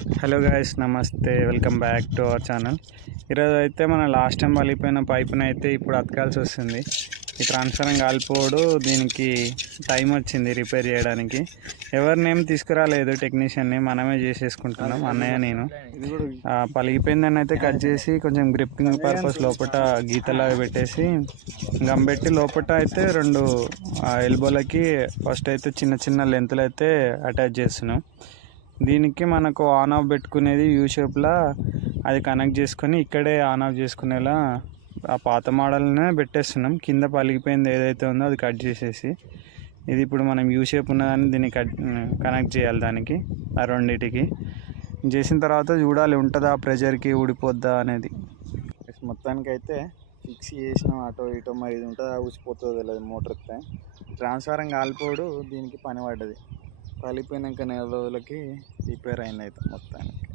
Hello guys నమస్తే. Welcome back to our channel. ఈరోజు అయితే మనం లాస్ట్ టైం పలిపోయిన పైప్ని అయితే ఇప్పుడు అతకాల్సి వస్తుంది. ఈ ట్రాన్స్ఫరం కాలిపోడు దీనికి టైం వచ్చింది రిపేర్ చేయడానికి. ఎవరినేం తీసుకురాలేదు టెక్నీషియన్ని మనమే చేసేసుకుంటున్నాం అన్నయ్య నేను. పలిగిపోయిందని అయితే కట్ చేసి కొంచెం గ్రిప్పింగ్ పర్పస్ లోపల గీతలాగా పెట్టేసి గమ్ పెట్టి లోపల అయితే రెండు ఎల్బోలకి ఫస్ట్ అయితే చిన్న చిన్న లెంతులు అయితే అటాచ్ చేస్తున్నాం. దీనికి మనకు ఆన్ ఆఫ్ పెట్టుకునేది యూ షేప్లా అది కనెక్ట్ చేసుకొని ఇక్కడే ఆన్ ఆఫ్ చేసుకునేలా ఆ పాత మోడల్నే పెట్టేస్తున్నాం. కింద పలిగిపోయింది ఏదైతే ఉందో అది కట్ చేసేసి. ఇది ఇప్పుడు మనం యూ షేప్ ఉన్నదాన్ని దీన్ని కట్ కనెక్ట్ చేయాలి దానికి ఆ రెండింటికి. చేసిన తర్వాత చూడాలి ఉంటుందా ప్రెషర్కి ఊడిపోద్దా అనేది. మొత్తానికి అయితే ఫిక్స్ చేసిన ఆటో ఇటో మరి ఇది ఉంటుందా ఊసిపోతుందో తెలియదు మోటార్ వస్తే ట్రాన్స్ఫారం కాలిపోడు దీనికి పని పడ్డది. కాలిపోయినాక నెల రోజులకి రిపేర్ అయింది అయితే మొత్తానికి.